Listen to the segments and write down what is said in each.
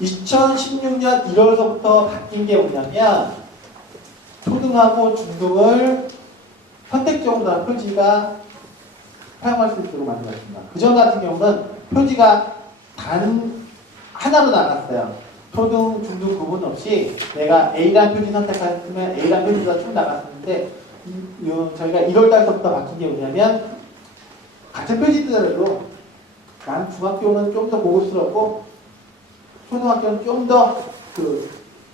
2016년 1월서부터 바뀐 게 뭐냐면 초등하고 중등을 선택적으로 표지가 사용할 수 있도록 만들었습니다. 그전 같은 경우는 표지가 단 하나로 나갔어요. 초등, 중등 구분 없이 내가 A라는 표지 선택했으면 A라는 표지가 쭉 나갔었는데 저희가 1월달부터 바뀐 게 뭐냐면 같은 표지들도 난 중학교는 좀 더 고급스럽고 초등학교는 좀 더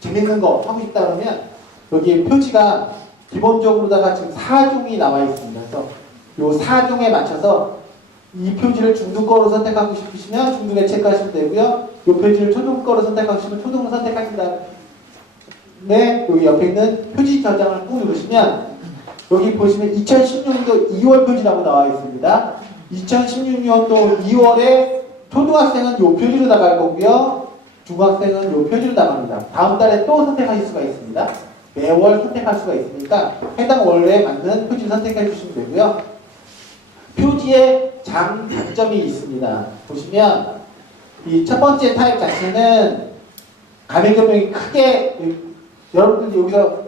재밌는 거 하고 싶다 그러면 여기 표지가 기본적으로다가 지금 4종이 나와 있습니다. 그래서 이 4종에 맞춰서 이 표지를 중등 거로 선택하고 싶으시면 중등에 체크하시면 되고요. 이 표지를 초등 거로 선택하고 싶으면 초등으로 선택하신 다음에 여기 옆에 있는 표지 저장을 꾹 누르시면 여기 보시면 2016년도 2월 표지라고 나와 있습니다. 2016년도 2월에 초등학생은 이 표지로 나갈 거고요. 중학생은 이 표지로 나갑니다. 다음 달에 또 선택하실 수가 있습니다. 매월 선택할 수가 있으니까 해당 월에 맞는 표지를 선택해 주시면 되고요. 표지에 장단점이 있습니다. 보시면 이 첫 번째 타입 자체는 가맹 점용이 크게 여러분들 여기서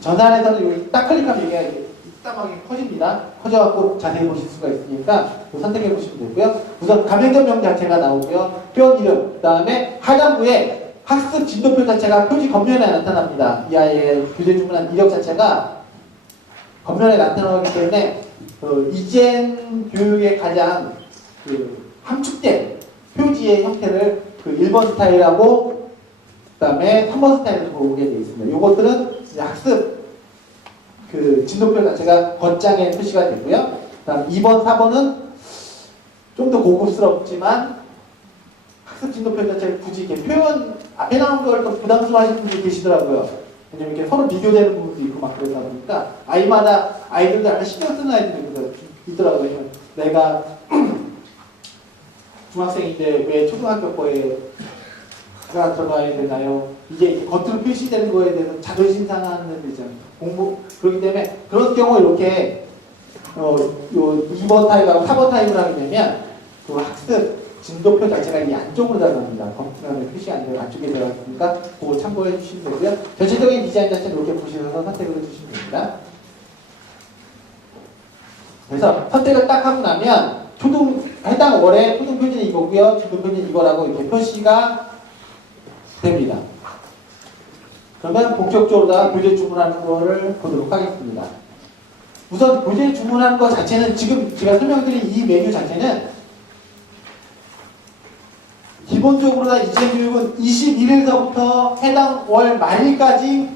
전산에서는 여기 딱 클릭하면 이게 이따하게 커집니다. 커져갖고 자세히 보실 수가 있으니까 선택해 보시면 되고요. 우선 가맹 점용 자체가 나오고요. 표현 이름, 그 다음에 하단부에 학습 진도표 자체가 표지 겉면에 나타납니다. 이 아이의 교재 주문한 이력 자체가 겉면에 나타나기 때문에 이젠 교육의 가장 함축된 표지의 형태를 1번 스타일하고 그 다음에 3번 스타일을 보게 되어 있습니다. 이것들은 학습 진도표 자체가 겉장에 표시가 되고요. 그 다음 2번, 4번은 좀 더 고급스럽지만 학습 진도표 자체를 굳이 이렇게 표현 앞에 나온 걸 또 부담스러워 하시는 분들이 계시더라고요. 왜냐면 이렇게 서로 비교되는 부분도 있고 막 그러다 보니까 아이들도 신경 쓰는 아이들이 있더라고요. 내가 중학생인데 왜 초등학교 거에 들어가야 되나요? 이게 겉으로 표시되는 거에 대해서 자존심 상하는 애들 있잖아요. 그렇기 때문에 그런 경우에 이렇게 요 2번 타입하고 4번 타입을 하게 되면 그 학습 진도표 자체가 이 안쪽으로 들어갑니다. 컴퓨터에 표시가 안 되고 안쪽에 들어갔으니까 그거 참고해 주시면 되고요. 전체적인 디자인 자체는 이렇게 보시면서 선택을 해주시면 됩니다. 그래서 선택을 딱 하고 나면 해당 월에 초등 표지는 이거고요. 중등 표지는 이거라고 이렇게 표시가 됩니다. 그러면 본격적으로 다 교재 주문하는 거를 보도록 하겠습니다. 우선 교재 주문하는 것 자체는 지금 제가 설명드린 이 메뉴 자체는 기본적으로 다 이재교육은 21일서부터 해당 월 말일까지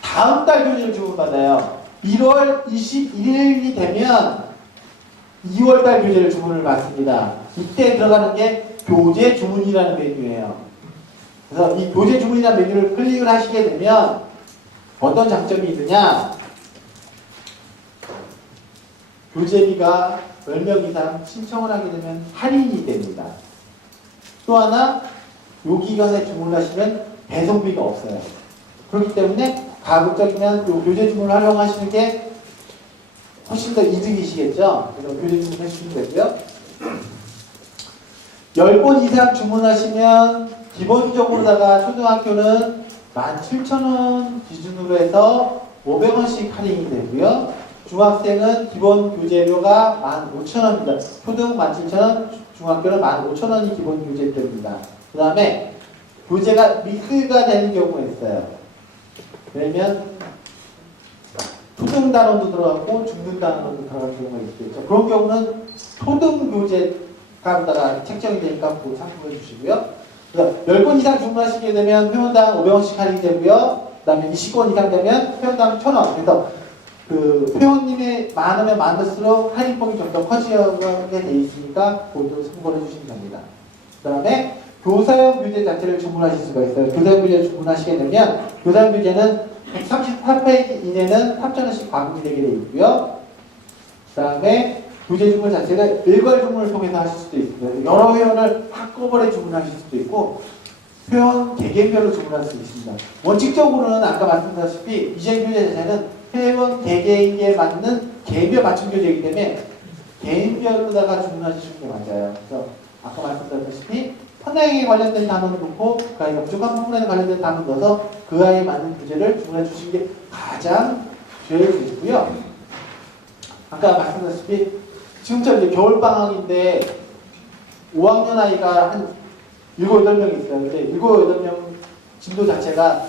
다음 달 교재를 주문받아요. 1월 21일이 되면 2월 달 교재를 주문을 받습니다. 이때 들어가는 게 교재 주문이라는 메뉴예요. 그래서 이 교재 주문이라는 메뉴를 클릭을 하시게 되면 어떤 장점이 있느냐? 교재비가 10명 이상 신청을 하게 되면 할인이 됩니다. 또 하나, 요 기간에 주문하시면 배송비가 없어요. 그렇기 때문에 가급적이면 요 교재 주문을 활용하시는 게 훨씬 더 이득이시겠죠? 그래서 교재 주문해 주시면 되고요. 10번 이상 주문하시면 기본적으로다가 초등학교는 17,000원 기준으로 해서 500원씩 할인이 되고요. 중학생은 기본 교재료가 15,000원입니다. 초등 17,000원, 중학교는 15,000원이 기본 교재료입니다. 그 다음에 교재가 믹스가 되는 경우가 있어요. 왜냐면 초등 단원도 들어가고 중등 단원도 들어갈 경우가 있겠죠. 그런 경우는 초등 교재가로다가 책정이 되니까 그거 참고해 주시고요. 그래서 10권 이상 주문하시게 되면 회원당 500원씩 할인이 되고요. 그 다음에 20권 이상 되면 회원당 1,000원. 그래서 회원님이 많으면 많을수록 할인폭이 좀 더 커지게 돼 있으니까 그것도 참고를 해주시면 됩니다. 그 다음에 교사용 교재 자체를 주문하실 수가 있어요. 교사용 교재를 주문하시게 되면 교사용 교재는 134페이지 이내는 3,000원씩 과금이 되게 되어 있고요. 그 다음에 교재 주문 자체를 일괄 주문을 통해서 하실 수도 있습니다. 여러 회원을 한꺼번에 주문하실 수도 있고 회원 개개별로 주문할 수 있습니다. 원칙적으로는 아까 말씀드렸다시피 이전 교재 자체는 회원 개개인에 맞는 개별 맞춤 교재이기 때문에 개인별로다가 주문하시는 게 맞아요. 그래서 아까 말씀드렸다시피 선행에 관련된 단어를 놓고 그 아이가 부족한 부분에 관련된 단어를 넣어서 그 아이에 맞는 교재를 주문해 주시는 게 가장 효율적이고요. 아까 말씀드렸다시피 지금처럼 이제 겨울방학인데 5학년 아이가 한 7, 8명 있어요. 근데 7, 8명 진도 자체가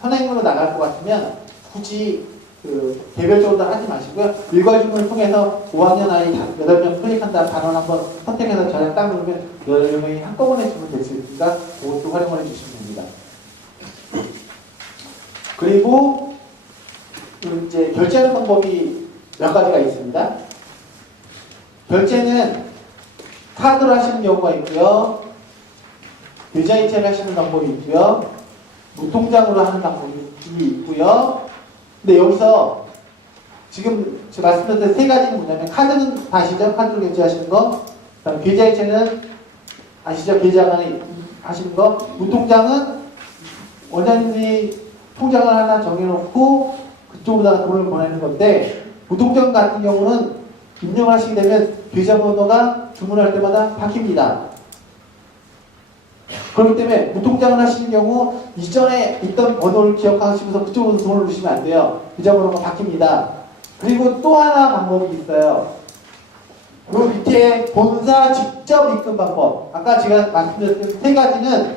선행으로 나갈 것 같으면 굳이 그 개별적으로 하지 마시고요. 일괄주문을 통해서 5학년 아이 8명 클릭한 다음 단원 한번 선택해서 저장 딱 누르면 8명이 한꺼번에 주문 될 수 있으니까 그것도 활용을 해주시면 됩니다. 그리고 이제 결제하는 방법이 몇 가지가 있습니다. 결제는 카드로 하시는 경우가 있고요. 계좌이체를 하시는 방법이 있고요. 무통장으로 하는 방법이 있고요. 근데 여기서 지금 제가 말씀드린 세 가지는 뭐냐면 카드는 아시죠? 카드로 결제하시는 거. 그다음 계좌이체는 아시죠? 계좌간에 하시는 거. 무통장은 원장님이 통장을 하나 정해놓고 그쪽으로다가 돈을 보내는 건데 무통장 같은 경우는 입력을 하시게 되면 계좌번호가 주문할 때마다 바뀝니다. 그렇기 때문에 무통장을 하시는 경우 이전에 있던 번호를 기억하시면서 그쪽으로 돈을 넣으시면 안 돼요. 계좌번호가 바뀝니다. 그리고 또 하나 방법이 있어요. 그 밑에 본사 직접 입금 방법. 아까 제가 말씀드렸던 세 가지는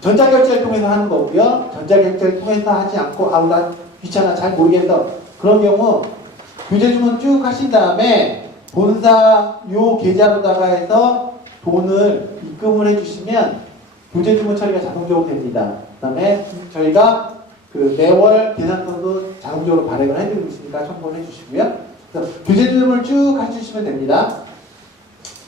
전자결제를 통해서 하는 거고요. 전자결제를 통해서 하지 않고 난 귀찮아 잘 모르겠어. 그런 경우 교재 주문 쭉 하신 다음에 본사 요 계좌로다가 해서 돈을 입금을 해주시면 교재 주문 처리가 자동적으로 됩니다. 그 다음에 저희가 그 매월 계산서도 자동적으로 발행을 해드리고 있으니까 참고를 해주시고요. 그래서 교재 주문을 쭉 해주시면 됩니다.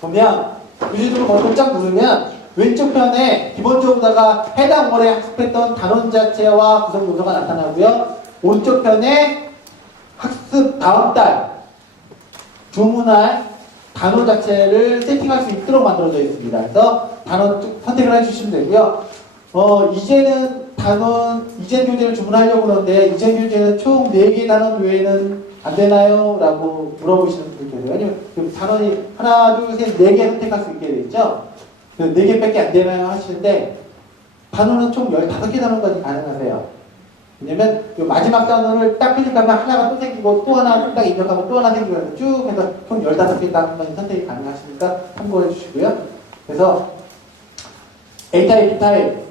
보면 교재 주문 버튼 쫙 누르면 왼쪽 편에 기본적으로다가 해당 월에 학습했던 단원 자체와 구성 요소가 나타나고요. 오른쪽 편에 학습 다음 달 주문할 단원 자체를 세팅할 수 있도록 만들어져 있습니다. 그래서 단원 쭉 선택을 해주시면 되고요. 이제는 이젠 교재를 주문하려고 하는데 이젠 교재는 총 4개 단원 외에는 안 되나요? 라고 물어보시는 분이 계세요. 왜냐면 단원이 하나, 둘, 셋, 4개 선택할 수 있게 되죠. 4개밖에 안 되나요? 하시는데 단원은 총 15개 단원까지 가능하세요. 왜냐면 마지막 단원을 딱 클릭하면 하나가 또 생기고 또 하나 딱 입력하면 또 하나 생기고 쭉 해서 총 15개 단원까지 선택이 가능하시니까 참고해 주시고요. 그래서 A타입, B타입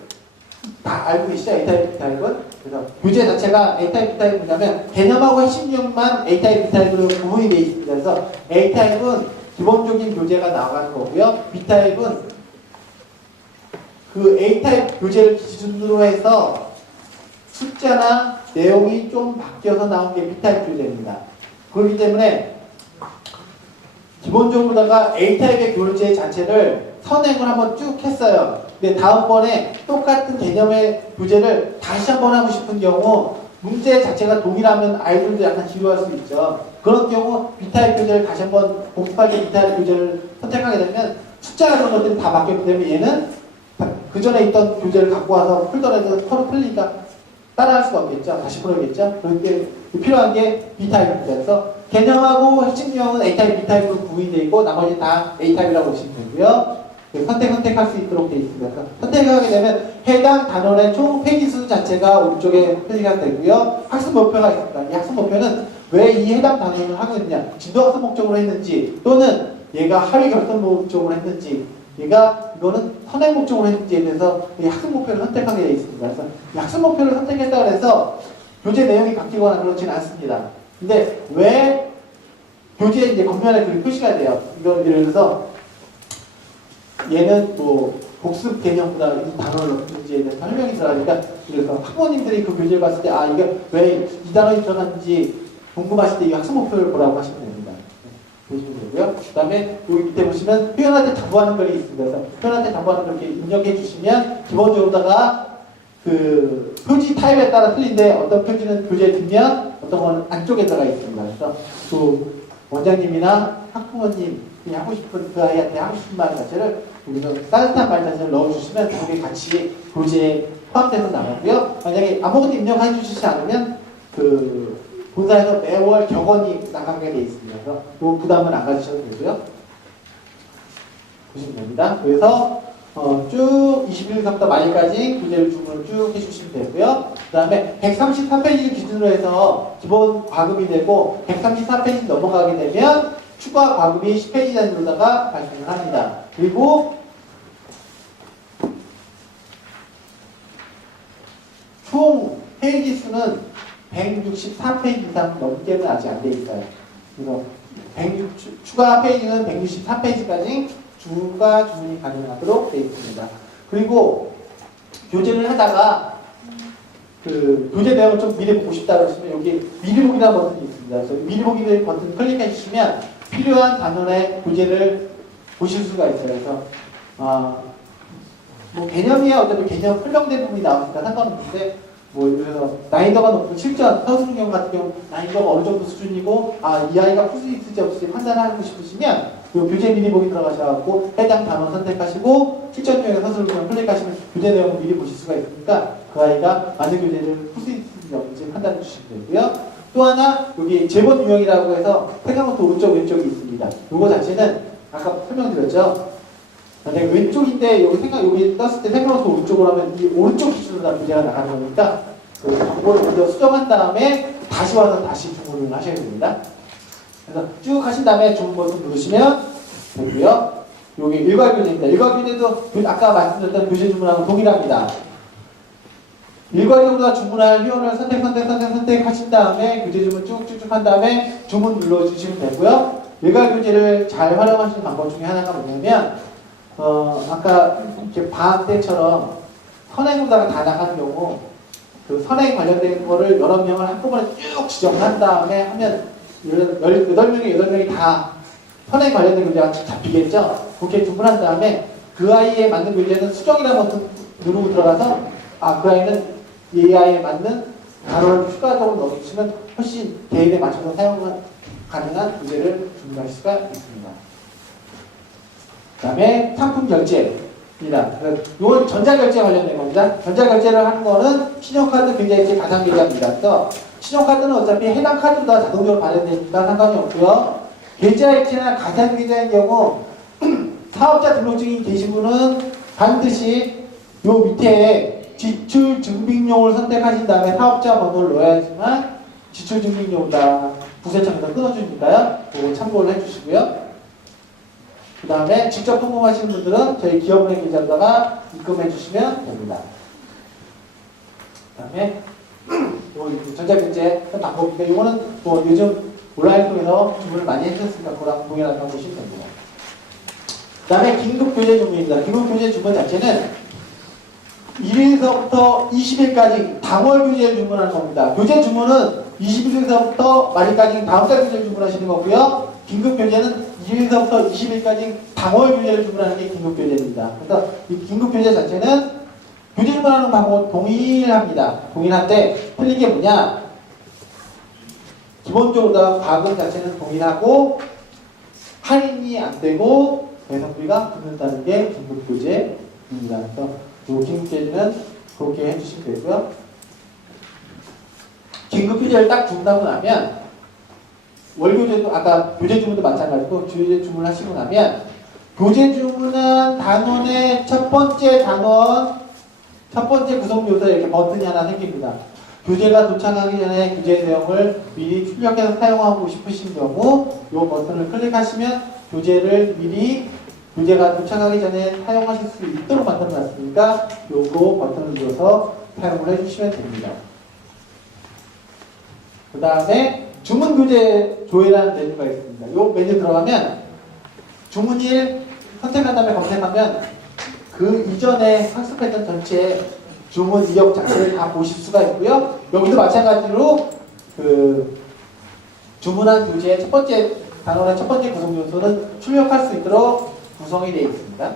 다 알고 계시죠? A타입, B타입은? 그래서 교재 자체가 A타입, B타입은 뭐냐면 개념하고 핵심용만 A타입, B타입으로 구분이 되어 있습니다. 그래서 A타입은 기본적인 교재가 나가는 거고요. B타입은 그 A타입 교재를 기준으로 해서 숫자나 내용이 좀 바뀌어서 나온 게 B타입 교재입니다. 그렇기 때문에 기본적으로다가 A타입의 교재 자체를 선행을 한번 쭉 했어요. 근데 다음번에 똑같은 개념의 교재를 다시 한번 하고 싶은 경우 문제 자체가 동일하면 아이들도 약간 지루할 수 있죠. 그런 경우 B타입 교재를 다시 한번 복습할 때 B타입 교재를 선택하게 되면 숫자가 그런 것들이 다 바뀌었기 때문에 얘는 그 전에 있던 교재를 갖고 와서 풀더라도 서로 틀리니까 따라할 수가 없겠죠. 다시 풀어야겠죠. 그럴 때 필요한 게 B타입입니다. 그래서 개념하고 핵심용은 A타입, B타입으로 구분이 되어 있고 나머지 다 A타입이라고 보시면 되고요. 선택할 수 있도록 되어 있습니다. 그래서 선택하게 되면 해당 단원의 총 페이지 수 자체가 오른쪽에 표시가 되고요. 학습 목표가 있습니다. 이 학습 목표는 왜 이 해당 단원을 하고 있느냐, 진도 학습 목적으로 했는지 또는 얘가 하위 결선 목적으로 했는지 이거는 선행 목적으로 했는지에 대해서 이 학습 목표를 선택하게 되어 있습니다. 그래서 이 학습 목표를 선택했다고 해서 교재 내용이 바뀌거나 그렇지는 않습니다. 근데 왜 교재에 이제 겉면에 그렇게 표시가 돼요? 이거 예를 들어서 얘는 뭐 복습 개념보다 이 단어를 넣는지에 대해서 설명이 들어가니까 그래서 학부모님들이 그 교재를 봤을 때 이게 왜 이 단어에 들어갔는지 궁금하실 때 이 학습 목표를 보라고 하시면 됩니다. 보시면 되고요. 그 다음에 여기 밑에 보시면 표현할 때 담보하는 글이 있습니다. 그래서 표현할 때 담보하는 글 이렇게 입력해 주시면 기본적으로다가 그 표지 타입에 따라 틀린데 어떤 표지는 교재 뒷면 어떤 건 안쪽에 들어가 있습니다. 그래서 그 원장님이나 학부모님이 하고 싶은 그 아이한테 하고 싶은 말 자체를 여기서 따뜻한 말 자체를 넣어주시면 그게 같이 교재에 포함돼서 나가고요. 만약에 아무것도 입력해 주시지 않으면 그 본사에서 매월 격언이 나가게 돼 있습니다. 그래서 그 부담은 안 가지셔도 되고요. 보시면 됩니다. 그래서 쭉 21일부터 말일까지 교재를 주문을 쭉 해주시면 되고요. 그 다음에 134페이지를 기준으로 해서 기본 과금이 되고 134페이지 넘어가게 되면 추가 과금이 10페이지 단위로다가 발생을 합니다. 그리고 총 페이지 수는 164페이지 이상 넘게는 아직 안 돼 있어요. 그래서 추가 페이지는 164페이지까지 추가 주문이 가능하도록 되어 있습니다. 그리고 교재를 하다가 그 교재 내용을 좀 미리 보고 싶다 그러시면 여기 미리 보기라는 버튼이 있습니다. 그래서 미리 보기 버튼 클릭해 주시면 필요한 단원의 교재를 보실 수가 있어요. 그래서 뭐 개념이야 어차피 개념 설명된 부분이 나오니까 상관없는데 뭐 그래서 난이도가 높은 실전 서술형 경우 같은 경우 난이도가 어느 정도 수준이고 이 아이가 풀 수 있을지 없을지 판단하고 싶으시면 이 교재 미리 보기 들어가셔갖고 해당 단원 선택하시고 실전 중에 서술형 클릭하시면 교재 내용을 미리 보실 수가 있으니까 그 아이가 맞는 교재를 풀 수 있을지 없을지 판단해 주시면 되고요. 또 하나 여기 제본 유형이라고 해서 생각부터 오른쪽 왼쪽이 있습니다. 이거 자체는 아까 설명드렸죠. 근데 왼쪽인데 여기 떴을 때 생각부터 오른쪽으로 하면 이 오른쪽 기준으로 교재가 나가는 거니까 그걸 먼저 수정한 다음에 다시 와서 다시 주문을 하셔야 됩니다. 그래서 쭉 하신 다음에 주문 버튼 누르시면 되고요. 여기 일괄 교재입니다. 일괄 교재도 아까 말씀드렸던 교재 주문하고 동일합니다. 일괄적으로 주문할 회원을 선택하신 다음에 교재 주문 쭉쭉쭉 한 다음에 주문 눌러주시면 되고요. 일괄 교재를 잘 활용하시는 방법 중에 하나가 뭐냐면 아까 이렇게 방학 때처럼 선행보다가 다 나가는 경우 그 선행 관련된 거를 여러 명을 한꺼번에 쭉 지정한 다음에 하면 8명이 다 선행 관련된 교재가 잡히겠죠? 그렇게 주문한 다음에 그 아이에 맞는 교재는 수정이라는 버튼 누르고 들어가서 그 아이는 이 아이에 맞는 단어를 추가적으로 넣어주시면 훨씬 개인에 맞춰서 사용 가능한 교재를 주문할 수가 있습니다. 그 다음에 상품 결제입니다. 이건 전자결제 관련된 겁니다. 전자결제를 하는 거는 신용카드 계좌이체 가상계좌입니다. 그래서 신용카드는 어차피 해당 카드로 다 자동적으로 발행되니까 상관이 없고요. 계좌이체나 가상계좌인 경우 사업자 등록증이 계신 분은 반드시 요 밑에 지출 증빙용을 선택하신 다음에 사업자 번호를 넣어야지만 지출 증빙용이다. 국세청에서 끊어주니까요. 그거 참고를 해주시고요. 그 다음에 직접 통금하시는 분들은 저희 기업은행 계좌로다가 입금해 주시면 됩니다. 그 다음에 전자결제 방법인데 이거는 뭐 요즘 온라인 통해서 주문을 많이 해주셨으니까 그거랑 동일하다고 보시면 됩니다. 그 다음에 긴급교재 주문입니다. 긴급교재 주문 자체는 1일서부터 20일까지 당월 교재를 주문하는 겁니다. 교재 주문은 21일서부터 말일까지 다음 달 교재를 주문하시는 거고요. 긴급교재는 1일서부터 20일까지 당월 교재를 주문하는 게 긴급교재입니다. 그래서 이 긴급교재 자체는 교재 주문하는 방법은 동일합니다. 동일한데 틀린 게 뭐냐? 기본적으로 과금 자체는 동일하고 할인이 안 되고 배송비가 붙는다는 게 긴급교재입니다. 그래서 이 긴급교재는 그렇게 해주시면 되고요. 긴급교재를 딱 주문하고 나면 월교재도 아까 교재 주문도 마찬가지고 교재 주문하시고 나면 교재 주문한 단원의 첫 번째 단원 첫 번째 구성 요소에 이렇게 버튼이 하나 생깁니다. 교재가 도착하기 전에 교재 내용을 미리 출력해서 사용하고 싶으신 경우 이 버튼을 클릭하시면 교재를 미리 교재가 도착하기 전에 사용하실 수 있도록 만들어놨으니까 요거 버튼을 눌러서 사용을 해주시면 됩니다. 그 다음에 주문 교재 조회라는 메뉴가 있습니다. 이 메뉴 들어가면 주문일 선택한 다음에 검색하면 그 이전에 학습했던 전체 주문 이력 자체를 다 보실 수가 있고요. 여기도 마찬가지로 그 주문한 교재의 첫 번째 단원의 첫 번째 구성 요소는 출력할 수 있도록 구성이 되어 있습니다.